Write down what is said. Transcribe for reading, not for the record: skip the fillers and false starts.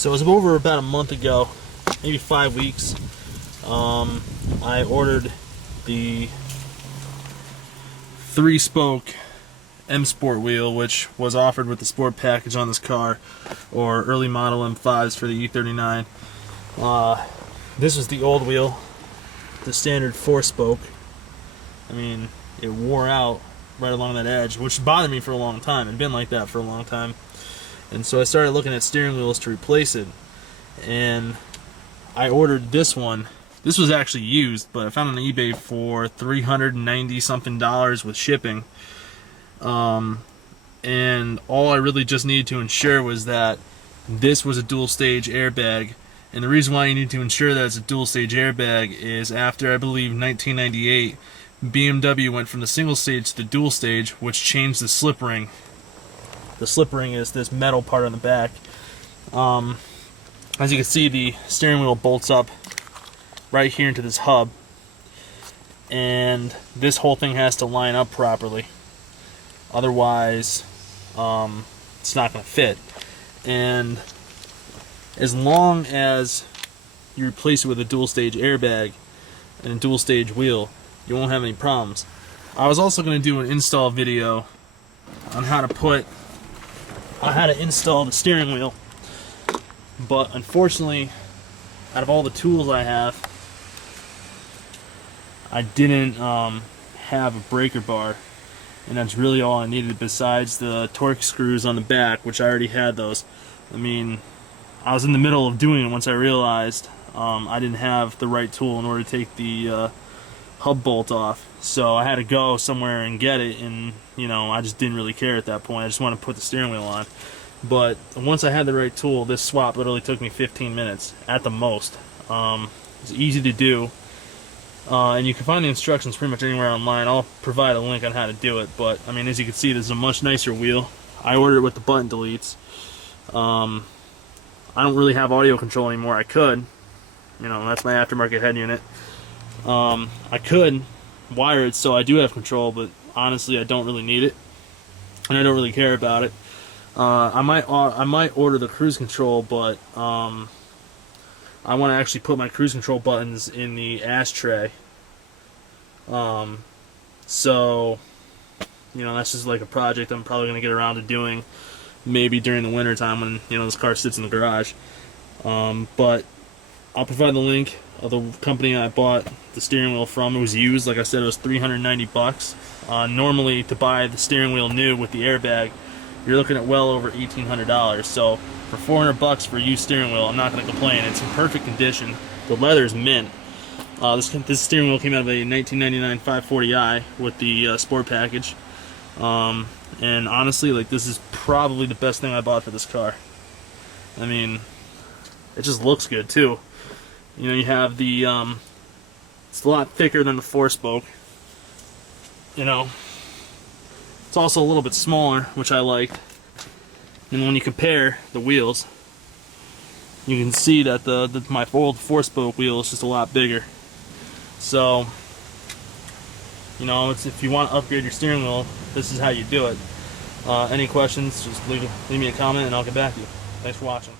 So it was over about a month ago, maybe 5 weeks. I ordered the 3-spoke M Sport wheel, which was offered with the sport package on this car, or early model M5s for the E39. This was the old wheel, the standard 4-spoke. I mean, it wore out right along that edge, which bothered me for a long time. It'd been like that for a long time. And so I started looking at steering wheels to replace it. And I ordered this one. This was actually used, but I found it on eBay for $390 something with shipping. And all I really just needed to ensure was that this was a dual stage airbag. And the reason why you need to ensure that it's a dual stage airbag is after, I believe, 1998, BMW went from the single stage to the dual stage, which changed the slip ring. The slip ring is this metal part on the back. As you can see, the steering wheel bolts up right here into this hub, and this whole thing has to line up properly. Otherwise, it's not going to fit. And as long as you replace it with a dual stage airbag and a dual stage wheel, you won't have any problems. I was also going to do an install video on how to install the steering wheel, but unfortunately, out of all the tools I have, I didn't have a breaker bar, and that's really all I needed besides the torque screws on the back, which I already had those. I mean, I was in the middle of doing it once I realized I didn't have the right tool in order to take the hub bolt off, so I had to go somewhere and get it, and you know, I just didn't really care at that point. I just wanted to put the steering wheel on. But once I had the right tool, this swap literally took me 15 minutes at the most. It's easy to do, and you can find the instructions pretty much anywhere online. I'll provide a link on how to do it, but I mean, as you can see, this is a much nicer wheel. I ordered it with the button deletes. I don't really have audio control anymore. I could, you know, that's my aftermarket head unit. I could wire it so I do have control, but honestly, I don't really need it, and I don't really care about it. I might order the cruise control, but I want to actually put my cruise control buttons in the ashtray. So, you know, that's just like a project I'm probably going to get around to doing maybe during the winter time when, you know, this car sits in the garage. But I'll provide the link of the company I bought the steering wheel from. It was used, like I said, it was $390. Normally, to buy the steering wheel new with the airbag, you're looking at well over $1,800. So for $400 for a used steering wheel, I'm not going to complain. It's in perfect condition. The leather is mint. This steering wheel came out of a 1999 540i with the sport package. And honestly, like, this is probably the best thing I bought for this car. I mean, it just looks good too. You know, you have the it's a lot thicker than the 4-spoke. You know, it's also a little bit smaller, which I liked. And when you compare the wheels, you can see that my old 4-spoke wheel is just a lot bigger. So, you know, if you want to upgrade your steering wheel, this is how you do it. Any questions, just leave me a comment and I'll get back to you. Thanks for watching.